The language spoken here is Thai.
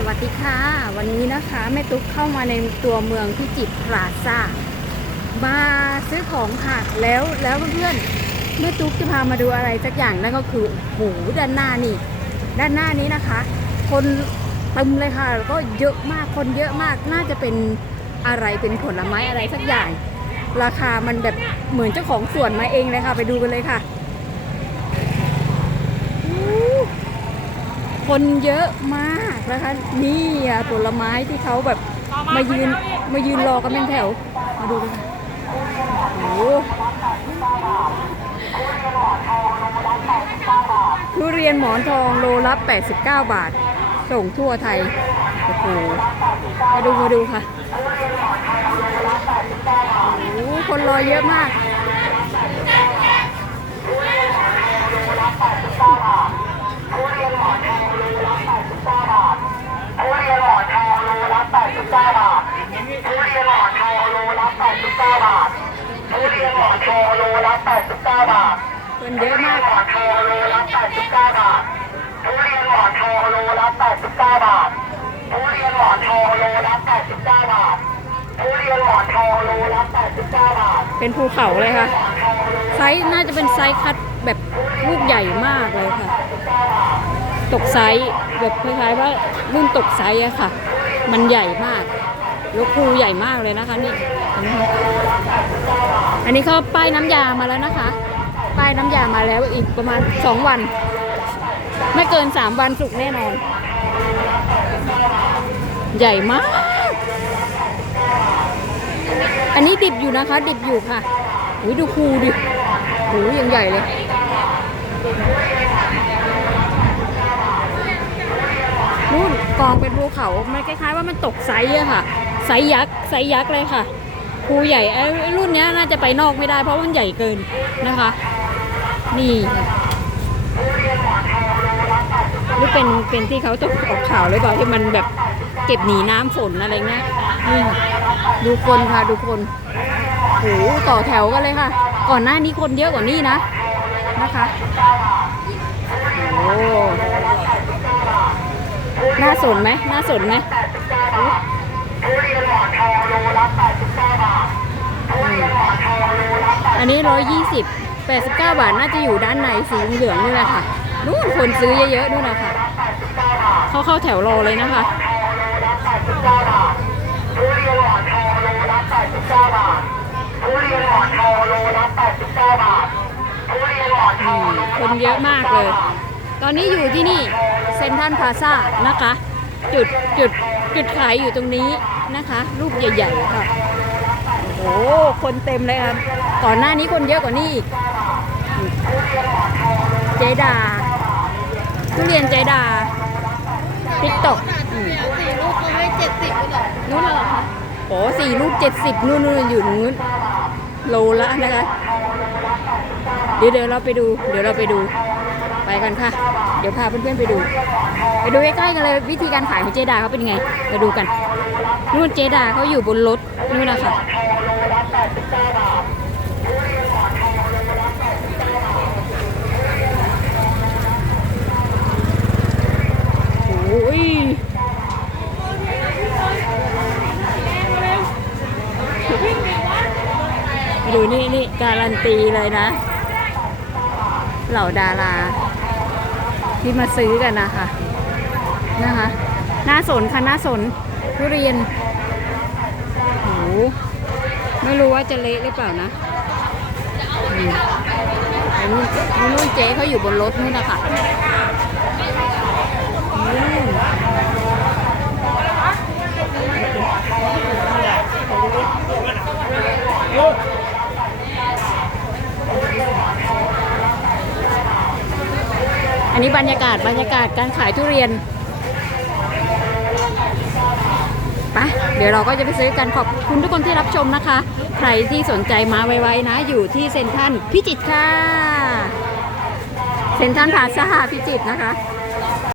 สวัสดีค่ะ วันนี้นะคะแม่ตุ๊กเข้ามาในตัวเมืองพิจิตรพลาซ่ามาซื้อของค่ะแล้วแล้วเพื่อนๆแม่ตุ๊กจะพามาดูอะไรสักอย่างนั่นก็คือโหด้านหน้านี่ ด้านหน้านี้นะคะ คนเต็มเลยค่ะแล้วก็เยอะมากคนเยอะมากน่าจะเป็นอะไรเป็นผลไม้อะไรสักอย่าง ราคามันแบบเหมือนเจ้าของสวนมาเองเลยค่ะ ไปดูกันเลยค่ะอู้ คนเยอะมากนะคะ นี่อะผลไม้ที่เขาแบบมายืนมายืนรอกันเป็นแถว มาดูกันค่ะโอ้ทุเรียนหมอนทองโลละ89 บาท ส่งทั่วไทย โอ้โห มาดูมาดูค่ะ โอ้คนรอเยอะมาก ทุเรียนหมอนทองโลละ89บาททุเรียนหมอนทองโลละ89บาททุเรียนหมอนทองโลละ 89 บาทคนเยอะมากหมอนทองโลละ89 บาททุเรียนหมอนทองโลละ89 บาททุเรียนหมอนทองโลละ89 บาททุเรียนหมอนทองโลละ89 บาทเป็นภูเขาเลยค่ะ ไซส์น่าจะเป็นไซส์คัดแบบลูกใหญ่มากเลยค่ะ ตกไซส์แบบคล้ายๆว่ารุ่นตกไซส์อะค่ะ มันใหญ่มาก แล้วภูใหญ่มากเลยนะคะนี่นไหมคะอันนี้เขาป้ายน้ำยามาแล้วนะคะ ป้ายน้ำยามาแล้วอีกประมาณ2วัน ไม่เกิน3วันสุกแน่นอน ใหญ่มาก อันนี้ดิบอยู่นะคะ ดิบอยู่ค่ะอุ้ยดูภูดิหูยังใหญ่เลยนู่นกองเป็นภูเขา มันคล้ายๆว่ามันตกไซส์อะค่ะ ไซส์ยักษ์ไซส์ยักษ์เลยค่ะภูใหญ่ไอ้รุ่นเนี้ยน่าจะไปนอกไม่ได้เพราะมันใหญ่เกินนะคะ นี่ค่ะนี่เป็นเป็นที่เขาจะองออกข่าวเลยเปล่าที่มันแบบเก็บหนีน้ำฝนอะไรเงี้ยนี่ดูคนค่ะดูคนโหต่อแถวกันเลยค่ะ ก่อนหน้านี้คนเยอะกว่านี้นะนะคะโอ้น่าสนไหมน่าสนไหม อนทองโลละ89บาททุเรียนหมอนทองโลละ89อันนี้ร้อยยี่สิบแปดสิบเก้าบาทน่าจะอยู่ด้านในสีเหลืองนี่แหละค่ะนู่นคนซื้อเยอะๆนู่นนะคะเขาเข้าแถวรอเลยนะคะทุเรียนหมอนทองโลละ89บาททุเรียนหมอนทองโลละ89บาททุเรียนหมอนทอืองมคนเยอะมากเลย ตอนนี้อยู่ที่นี่เซนทันพาซ่านะคะ จุดจุดจุดขายอยู่ตรงนี้นะคะ ลูกใหญ่ๆค่ะโอ้โหคนเต็มเลยครับก่อนหน้านี้คนเยอะกว่านี้อีกเจดาทุเรียนเจดาติ๊กตอกสี่ลูกเขาให้เจ็ดสิบเลยเหรอนู้นเหรอคะโอ้สี่ลูกเจ็ดสิบนู่นนู่นอยู่นู้นโลละนะคะ เดี๋ยวเดี๋ยวเราไปดู เดี๋ยวเราไปดู ไปกันค่ะ เดี๋ยวพาเพื่อนๆไปดู ไปดูใกล้ๆกันเลยวิธีการขายของเจดาเขาเป็นยังไง ไปดูกัน นู่นเจดาเขาอยู่บนรถนู่นนะคะโอ้ยดูนี่นี่การันตีเลยนะ เหล่าดารา ที่มาซื้อกันนะคะนะคะหน้าสนค่ะหน้าสนทุเรียนโหไม่รู้ว่าจะเละหรือเปล่านะนู่นนู่นเจ๊เขาอยู่บนรถนู่นนะคะ อันนี้บรรยากาศบรรยากาศการขายทุเรียนปะเดี๋ยวเราก็จะไปซื้อกันขอบคุณทุกคนที่รับชมนะคะ ใครที่สนใจมาไวๆนะ อยู่ที่เซ็นทรัลพิจิตรค่ะ เซ็นทรัลพาซาพิจิตรนะคะ